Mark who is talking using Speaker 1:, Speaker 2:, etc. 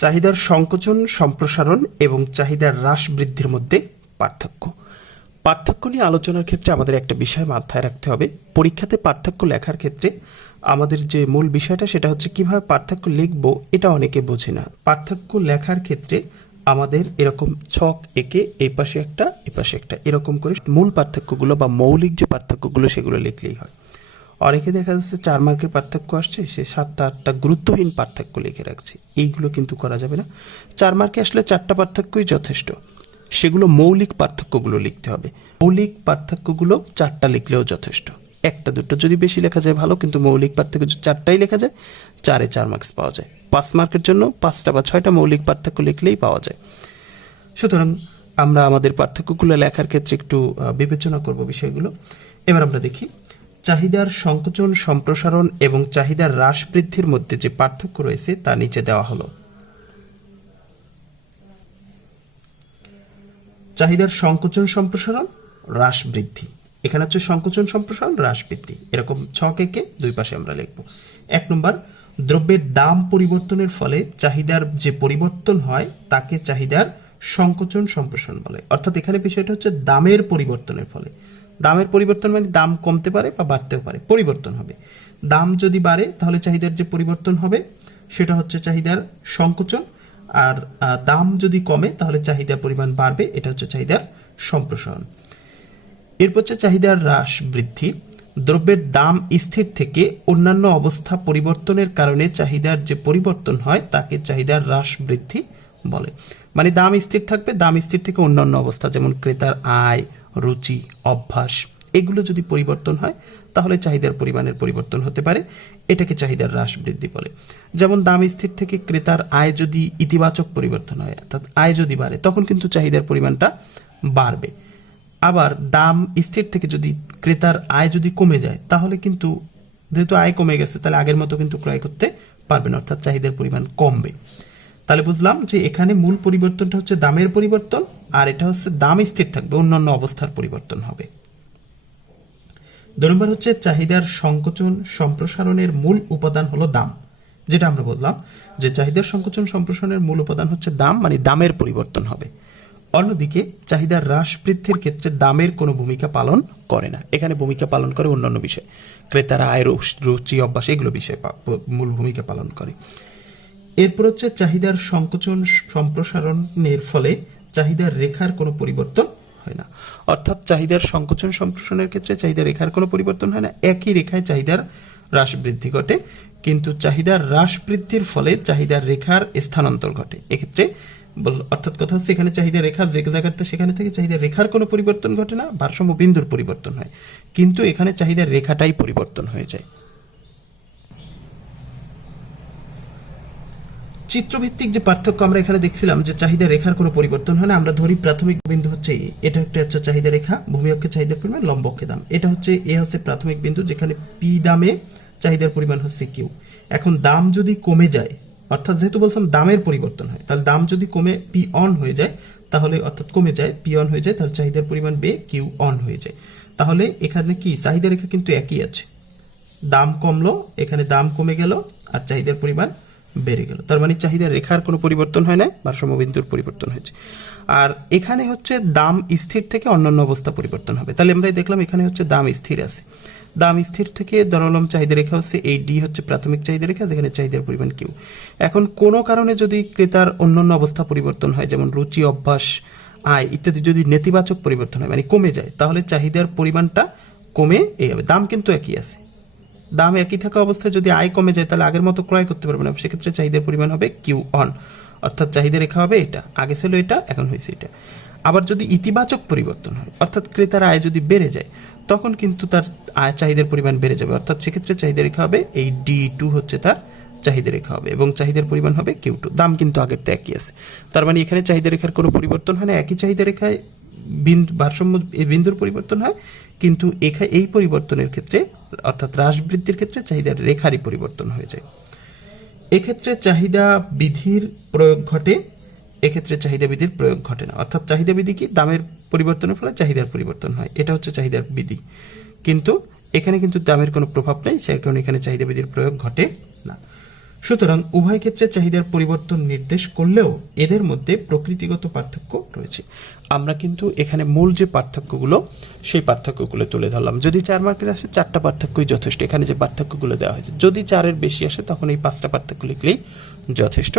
Speaker 1: চাহিদার সংকোচন, সম্প্রসারণ এবং চাহিদার হ্রাস বৃদ্ধির মধ্যে পার্থক্য। পার্থক্য নিয়ে আলোচনার ক্ষেত্রে আমাদের একটা বিষয় মাথায় রাখতে হবে। পরীক্ষাতে পার্থক্য লেখার ক্ষেত্রে আমাদের যে মূল বিষয়টা সেটা হচ্ছে কীভাবে পার্থক্য লিখব এটা অনেকে বোঝে না। পার্থক্য লেখার ক্ষেত্রে আমাদের এরকম ছক এঁকে এই পাশে একটা এ পাশে একটা, এরকম করে মূল পার্থক্যগুলো বা মৌলিক যে পার্থক্যগুলো সেগুলো লিখলেই হয়। অনেকে দেখা যাচ্ছে চার মার্কের পার্থক্য আসছে, সে সাতটা, আটটা গুরুত্বহীন পার্থক্য লিখে রাখছে। এইগুলো কিন্তু করা যাবে না। চার মার্কে আসলে চারটা পার্থক্যই যথেষ্ট। সেগুলো মৌলিক পার্থক্যগুলো লিখতে হবে। মৌলিক পার্থক্যগুলো চারটা লিখলেও যথেষ্ট। একটা, দুটো যদি বেশি লেখা যায় ভালো, কিন্তু মৌলিক পার্থক্য যদি চারটাই লেখা যায়, চারে চার মার্কস পাওয়া যায়। পাঁচ মার্কের জন্য পাঁচটা বা ছয়টা মৌলিক পার্থক্য লিখলেই পাওয়া যায়। সুতরাং আমরা আমাদের পার্থক্যগুলো লেখার ক্ষেত্রে একটু বিবেচনা করব বিষয়গুলো। এবার আমরা দেখি চাহিদার সংকোচন, সম্প্রসারণ এবং চাহিদার হ্রাস বৃদ্ধির মধ্যে যে পার্থক্য রয়েছে তা নিচে দেওয়া হলো। চাহিদার সংকোচন, সম্প্রসারণ, হ্রাস বৃদ্ধি। এখানে হচ্ছে সংকোচন, সম্প্রসারণ, হ্রাস বৃদ্ধি। এরকম ছক একে দুই পাশে আমরা লিখব। এক নম্বর, দ্রব্যের দাম পরিবর্তনের ফলে চাহিদার যে পরিবর্তন হয়, তাকে চাহিদার সংকোচন, সম্প্রসারণ বলে। অর্থাৎ এখানে বিষয়টা হচ্ছে দামের পরিবর্তনের ফলে। দামের পরিবর্তন মানে দাম কমতে পারে বা বাড়তেও পারে, পরিবর্তন হবে। দাম যদি বাড়ে, তাহলে চাহিদার যে পরিবর্তন হবে, সেটা হচ্ছে চাহিদার সংকোচন। আর দাম যদি কমে, তাহলে চাহিদার পরিমাণ বাড়বে, এটা হচ্ছে চাহিদার সম্প্রসারণ। এরপর হচ্ছে চাহিদার হ্রাস বৃদ্ধি। দ্রব্যের দাম স্থির থেকে অন্যান্য অবস্থা পরিবর্তনের কারণে চাহিদার যে পরিবর্তন হয়, তাকে চাহিদার হ্রাস বৃদ্ধি বলে। মানে দাম স্থির থাকবে, দাম স্থির থেকে অন্যান্য অবস্থা, যেমন ক্রেতার আয়, রুচি, অভ্যাস, এগুলো যদি পরিবর্তন হয়, তাহলে চাহিদার পরিমাণের পরিবর্তন হতে পারে। এটাকে চাহিদার হ্রাস বৃদ্ধি বলে। যেমন দাম স্থির থেকে ক্রেতার আয় যদি ইতিবাচক পরিবর্তন হয়, অর্থাৎ আয় যদি বাড়ে, তখন কিন্তু চাহিদার পরিমাণটা বাড়বে। আবার দাম স্থির থেকে যদি ক্রেতার আয় যদি কমে যায়, তাহলে কিন্তু যেহেতু আয় কমে গেছে, তাহলে আগের মতো কিন্তু ক্রয় করতে পারবেন অর্থাৎ চাহিদার পরিমাণ কমবে। তাহলে বুঝলাম যে এখানে মূল পরিবর্তনটা হচ্ছে দামের পরিবর্তন, আর এটা হচ্ছে দাম স্থির থাকবে, অন্যান্য অবস্থার পরিবর্তন হবে। দুই নম্বর হচ্ছে চাহিদার সংকোচন সম্প্রসারণের মূল উপাদান হলো দাম। যেটা আমরা বললাম যে চাহিদার সংকোচন সম্প্রসারণের মূল উপাদান হচ্ছে দাম মানে দামের পরিবর্তন হবে। অন্যদিকে চাহিদার হ্রাস বৃদ্ধির ক্ষেত্রে দামের কোনো ভূমিকা পালন করে না। এখানে ভূমিকা পালন করে অন্যান্য বিষয়। ক্রেতারা আয় রুচি অভ্যাস, এগুলো বিষয়ে মূল ভূমিকা পালন করে। এরপর হচ্ছে চাহিদার সংকোচন সম্প্রসারণের ফলে চাহিদার রেখার কোনো পরিবর্তন হয় না। অর্থাৎ চাহিদার সংকোচন সম্প্রসারণের ক্ষেত্রে চাহিদা রেখার কোনো পরিবর্তন হয় না। একই রেখায় চাহিদার হ্রাস বৃদ্ধি ঘটে, কিন্তু চাহিদার হ্রাস বৃদ্ধির ফলে চাহিদার রেখার স্থানান্তর ঘটে। এক্ষেত্রে অর্থাৎ কথা হচ্ছে এখানে চাহিদা রেখা যে জায়গাতে সেখানে থেকে চাহিদা রেখার কোনো পরিবর্তন ঘটে না, ভারসাম্য বিন্দুর পরিবর্তন হয়। কিন্তু এখানে চাহিদার রেখাটাই পরিবর্তন হয়ে যায়। চিত্রভিত্তিক যে পার্থক্য আমরা এখানে দেখছিলাম যে চাহিদা রেখার কোনো পরিবর্তন হয় না, আমরা ধরি প্রাথমিক বিন্দু হচ্ছে এ। এটা একটা হচ্ছে চাহিদা রেখা, ভূমি অক্ষে চাহিদার পরিমাণ, লম্ব অক্ষে দাম। এটা হচ্ছে এ হচ্ছে প্রাথমিক বিন্দু, যেখানে পি দামে চাহিদার পরিমাণ হচ্ছে কিউ। এখন দাম যদি কমে যায়, অর্থাৎ যেহেতু বলছিলাম দামের পরিবর্তন হয়, তাহলে দাম যদি কমে পি অন হয়ে যায়, তাহলে অর্থাৎ কমে যায়, পি অন হয়ে যায়, তাহলে চাহিদার পরিমাণ বে কিউ অন হয়ে যায়। তাহলে এখানে কি, চাহিদা রেখা কিন্তু একই আছে। দাম কমলো, এখানে দাম কমে গেল, আর চাহিদার পরিমাণ বেড়ে গেল। তার মানে চাহিদা রেখার কোনো পরিবর্তন হয় না ভারসাম্য বিন্দুর পরিবর্তন হয়েছে। আর এখানে হচ্ছে দাম স্থির থেকে অন্যান্য অবস্থা পরিবর্তন হবে। তাহলে আমরা দেখলাম এখানে হচ্ছে দাম স্থির আছে। দাম স্থির থেকে ধরলাম চাহিদা রেখা হচ্ছে এই ডি হচ্ছে প্রাথমিক চাহিদা রেখা, যেখানে চাহিদার পরিমাণ কিউ এখন কোনো কারণে যদি ক্রেতার অন্যান্য অবস্থা পরিবর্তন হয়, যেমন রুচি, অভ্যাস, আয় ইত্যাদি যদি নেতিবাচক পরিবর্তন হয় মানে কমে যায়, তাহলে চাহিদার পরিমাণটা কমে এই হবে। দাম কিন্তু একই আছে। দাম একই থাকা অবস্থায় যদি আয় কমে যায়, তাহলে আগের মতো ক্রয় করতে পারবে না। সেক্ষেত্রে চাহিদার পরিমাণ হবে কিউ অন অর্থাৎ চাহিদা রেখা হবে এটা। আগে ছিল এটা, এখন হয়েছে এটা। আবার যদি ইতিবাচক পরিবর্তন হয়, অর্থাৎ ক্রেতার আয় যদি বেড়ে যায়, তখন কিন্তু তার আয় চাহিদার পরিমাণ বেড়ে যাবে। অর্থাৎ সেক্ষেত্রে চাহিদা রেখা হবে এই ডি টু হচ্ছে তার চাহিদা রেখা হবে এবং চাহিদার পরিমাণ হবে কিউ টু। দাম কিন্তু আগের তো একই আছে। তার মানে এখানে চাহিদা রেখার কোনো পরিবর্তন হয় না, একই চাহিদা রেখায় ভারসাম্য এই বিন্দুর পরিবর্তন হয়, কিন্তু এই পরিবর্তনের ক্ষেত্রে, অর্থাৎ হ্রাস বৃদ্ধির ক্ষেত্রে চাহিদার রেখারই পরিবর্তন হয়ে যায়। এক্ষেত্রে চাহিদা বিধির প্রয়োগ ঘটে, এক্ষেত্রে চাহিদা বিধির প্রয়োগ ঘটে না। অর্থাৎ চাহিদা বিধি কি? দামের পরিবর্তনের ফলে চাহিদার পরিবর্তন হয়। এটা হচ্ছে চাহিদার বিধি। কিন্তু এখানে কিন্তু দামের কোনো প্রভাব নেই, সেই কারণে এখানে চাহিদা বিধির প্রয়োগ ঘটে না। সুতরাং উভয় ক্ষেত্রে চাহিদার পরিবর্তন নির্দেশ করলেও এদের মধ্যে প্রকৃতিগত পার্থক্য রয়েছে। আমরা কিন্তু এখানে মূল যে পার্থক্যগুলো, সেই পার্থক্যগুলো তুলে ধরলাম। যদি চার মার্কের আসে, চারটা পার্থক্যই যথেষ্ট। এখানে যে পার্থক্যগুলো দেওয়া হয়েছে, যদি চারের বেশি আসে, তখন এই পাঁচটা পার্থক্য লিখলেই যথেষ্ট।